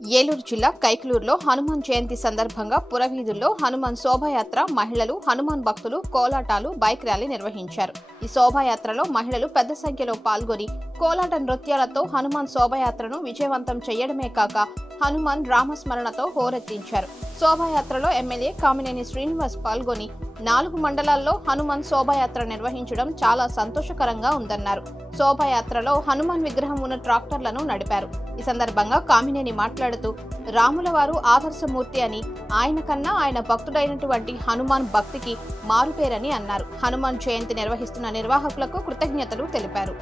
ఏలూరు జిల్లా కైకలూరులో హనుమాన్ జయంతి సందర్భంగా పురవీధుల్లో హనుమాన్ శోభాయాత్ర, మహిళలు, హనుమాన్ భక్తులు కోలాటాలు, బైక్ ర్యాలీ నిర్వహించారు. ఈ శోభాయాత్రలో మహిళలు పెద్ద సంఖ్యలో పాల్గొని కోలాట నృత్యాలతో హనుమాన్ శోభాయాత్రను విజయవంతం చేయడమే కాక హనుమాన్ రామస్మరణతో హోరెత్తించారు. శోభాయాత్రలో ఎమ్మెల్యే కామినేని శ్రీనివాస్ పాల్గొని 4 మండలాల్లో హనుమాన్ శోభాయాత్ర నిర్వహించడం చాలా సంతోషకరంగా ఉందన్నారు. శోభాయాత్రలో హనుమాన్ విగ్రహం ఉన్న ట్రాక్టర్లను నడిపారు. ఈ సందర్భంగా కామినేని మాట్లాడుతూ రాముల వారు ఆదర్శమూర్తి అని, ఆయన కన్నా ఆయన భక్తుడైనటువంటి హనుమాన్ భక్తికి మారుపేరని అన్నారు. హనుమాన్ జయంతి నిర్వహిస్తున్న నిర్వాహకులకు కృతజ్ఞతలు తెలిపారు.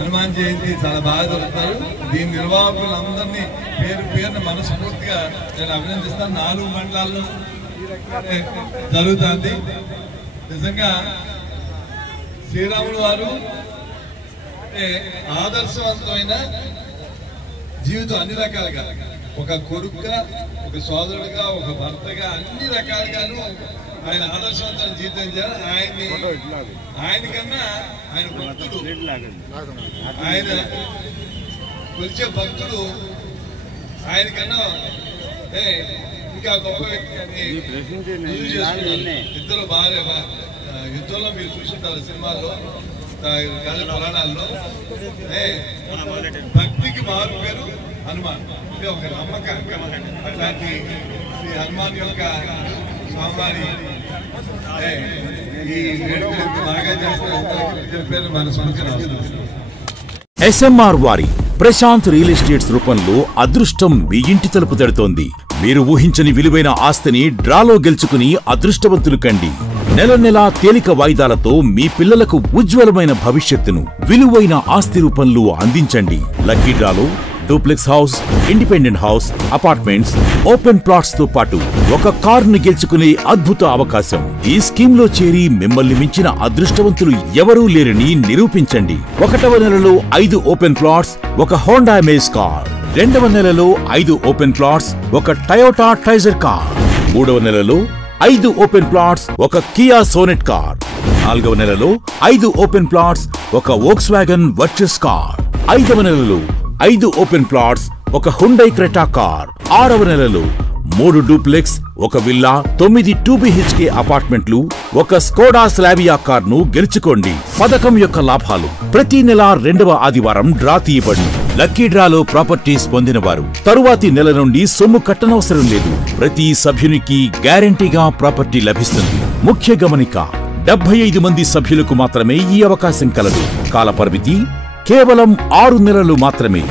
హనుమాన్ జయంతి చాలా బాగా జరుగుతారు. దీని నిర్వాహకులందరినీ పేరు పేరున మనస్ఫూర్తిగా నేను అభినందిస్తాను. 4 మండలాల్లో జరుగుతుంది. నిజంగా శ్రీరాములు వారు ఆదర్శవంతమైన జీవితం అన్ని రకాలుగా, ఒక కొడుకుగా, ఒక సోదరుడుగా, ఒక భర్తగా అన్ని రకాలుగాను ఆయన ఆదర్శవంతమైన జీవితం చేయాలి. ఆయనకన్నా ఆయన భక్తుడు, ఆయన కొలిచే భక్తుడు ఆయనకన్నా ఇంకా గొప్ప వ్యక్తి ఇద్దరు భార్య యుద్ధంలో మీరు చూసుంటారు సినిమాల్లో, పురాణాల్లో. భక్తికి మారు పేరు హనుమాన్. ఇది ఒక నమ్మకం. అట్లాంటి ఈ హనుమాన్ యొక్క స్వామివారి బాగా చేస్తారు. మన సంవత్సరం SMR వారి ప్రశాంత్ రియల్ ఎస్టేట్స్ రూపంలో అదృష్టం మీ ఇంటి తలుపు తడుతోంది. మీరు ఊహించని విలువైన ఆస్తిని డ్రాలో గెలుచుకుని అదృష్టవంతులు కండి. నెల నెలా తేలిక వాయిదాలతో మీ పిల్లలకు ఉజ్వలమైన భవిష్యత్తును విలువైన ఆస్తి రూపంలో అందించండి. లక్కీ డ్రాలో duplex house, independent house, apartments, open plots తో పాటు ఒక కారును గెలుచుకునే అద్భుత అవకాశం. ఈ స్కీమ్ లో చేరి మిమ్మల్ని మించిన అదృష్టవంతులు ఎవరూ లేరని నిరూపించండి. 1వ నెలలో 5 ఓపెన్ ప్లాట్స్, ఒక హోండా అమేజ్ కార్. 2వ నెలలో 5 ఓపెన్ ప్లాట్స్, ఒక టయోటా ట్రైజర్ కార్. 3వ నెలలో 5 ఓపెన్ ప్లాట్స్, ఒక కియా సోనెట్ కార్. 4వ నెలలో 5 ఓపెన్ ప్లాట్స్, ఒక వోక్స్‌వ్యాగన్ వర్చస్ కార్. 5వ నెలలో 5 ఓపెన్ ప్లాట్స్, ఒక హుండై క్రెటా కార్. 6వ నెలలో 3 డూప్లెక్స్, 1 విల్లా, 9 2BHK అపార్ట్మెంట్లు, 1 స్కోడా స్లావియా కార్ను గెలుచుకోండి. పథకం యొక్క లాభాలు: ప్రతి నెల 2వ ఆదివారం డ్రా తీయబడి లక్కీ డ్రాలో ప్రాపర్టీస్ పొందినవారు తరువాతి నెల నుండి సొమ్ము కట్టనవసరం లేదు. ప్రతి సభ్యునికి గ్యారంటీగా ప్రాపర్టీ లభిస్తుంది. ముఖ్య గమనిక: 75 మంది సభ్యులకు మాత్రమే ఈ అవకాశం కలదు. కాలపరిమితి కేవలం 6 నెలలు మాత్రమే.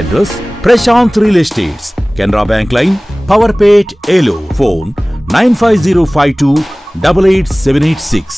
Address: Prashanth real estates, Canara bank line, Powerpet, Eluru. Phone 9505288786.